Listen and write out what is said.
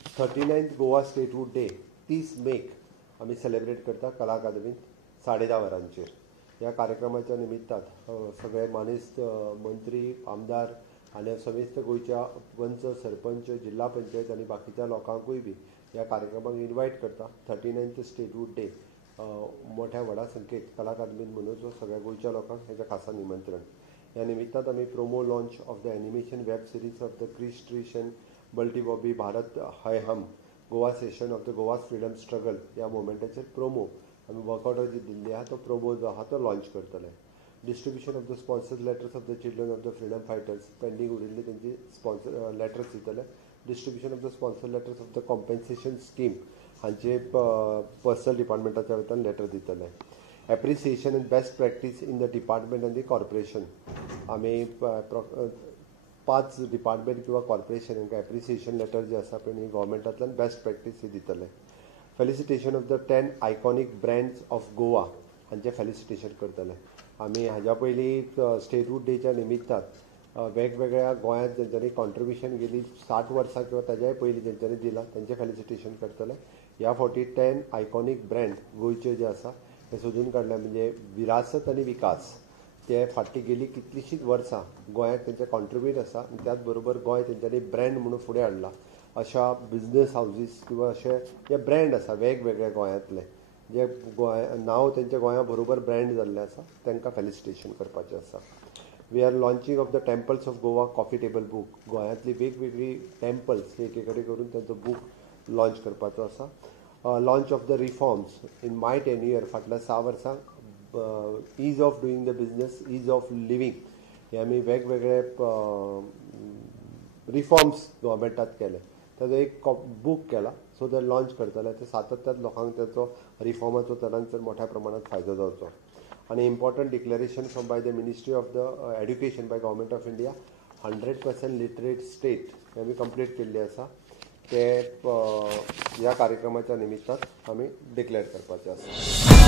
39th Goa statehood day 30 make आम्ही celebrate करता कला अकादमीत 10:30 वरांचेर. ह्या कार्यक्रमाच्या निमित्तात सगळे मानेस्त मंत्री, आमदार आनी समेस्त गोंयच्या पंच, सरपंच, जिल्हा पंचायत आनी बाकीच्या लोकांकूय बी ह्या कार्यक्रमाक इन्वायट करता. 39th स्टेटहूड डे मोठ्या व्हडा संख्येत कला अकादमीत मनोवचो सगळ्या गोंयच्या लोकांक हेजें खासा निमंत्रण. ह्या निमित्तात आमी promo launch of the animation web series of the Krish Trish and Baltiboy Bharat Hai Hum Goa session of the Goa freedom struggle ह्या मोमेंटाचेर प्रोमो आमी वर्कआउटार जी दिल्ली आहा तो प्रोमो जो आहा तो लॉन्च करतले. Distribution of the sponsored letters of the children of the freedom fighters pending उरिल्ली तेंची स्पॉन्सर लेटर्स दितले. Distribution of the sponsored letters of the compensation scheme हांचे पर्सनल डिपार्टमेंटाच्या वतीन लेटर दितले. Appreciation end best practice in the department end the corporation आमी 5 department किंवा corporation हांकां appreciation letter जे आसा पळय गव्हर्मेंटांतल्यान बेस्ट प्रॅक्टीस ही दितले. Felicitation of the 10 iconic brands of Goa हांचे फेलिसिटेशन करतले. आमी हाज्या पयलीं स्टेटहूड डेच्या निमित्तात वेगवेगळ्या गोंयांत जेंच्यांनी कॉन्ट्रिब्युशन गेली 60 वर्सां किंवा ताज्याय पयलीं जेंच्यांनी दिलां तेंचें फेलिसिटेशन करतले. ह्या फावटी 10 आयकॉनीक ब्रँड गोंयचे जे आसा हे सोदून काडल्या म्हणजे विरासत आनी विकास ते फाटली गेली कितलींशींच वर्सां गोंयांत तेंचे कॉन्ट्रिब्यूट आसा आनी त्याच बरोबर गोंय तेंच्यांनी ब्रँड म्हणून फुडें हाडला. अशा बिजनेस हावजीस किंवा अशे जे ब्रँड आसा वेगवेगळे गोंयांतले जे नांव तेंच्या गोंया बरोबर ब्रँड जाल्लें आसा तांकां फेलिसिटेशन करपाचें आसा. We are launching of the temples of Goa coffee table book. गोंयांतली वेगवेगळी टेम्पल्स एक कडेन करून तांचो बूक लॉन्च करपाचो आसा. Launch of the reforms in my tenure फाटल्या 6 वर्सांक ease of doing the business, ease of living हे आमी वेगवेगळे रिफॉर्म्स गव्हर्मेंटात केले. ताजो एक बूक केला सो ते लॉन्च करतले. ते सातत्यान लोकांक त्याचो रिफॉर्माचो चडांत मोठ्या प्रमाणात फायदो जावचो. आनी important declaration from by the ministry of the education by government of India 100% literate state हे आमी कंप्लीट केल्ली आसा. ते ह्या कार्यक्रमाच्या निमित्तान आमी डिक्लेअर करपाचें आसा.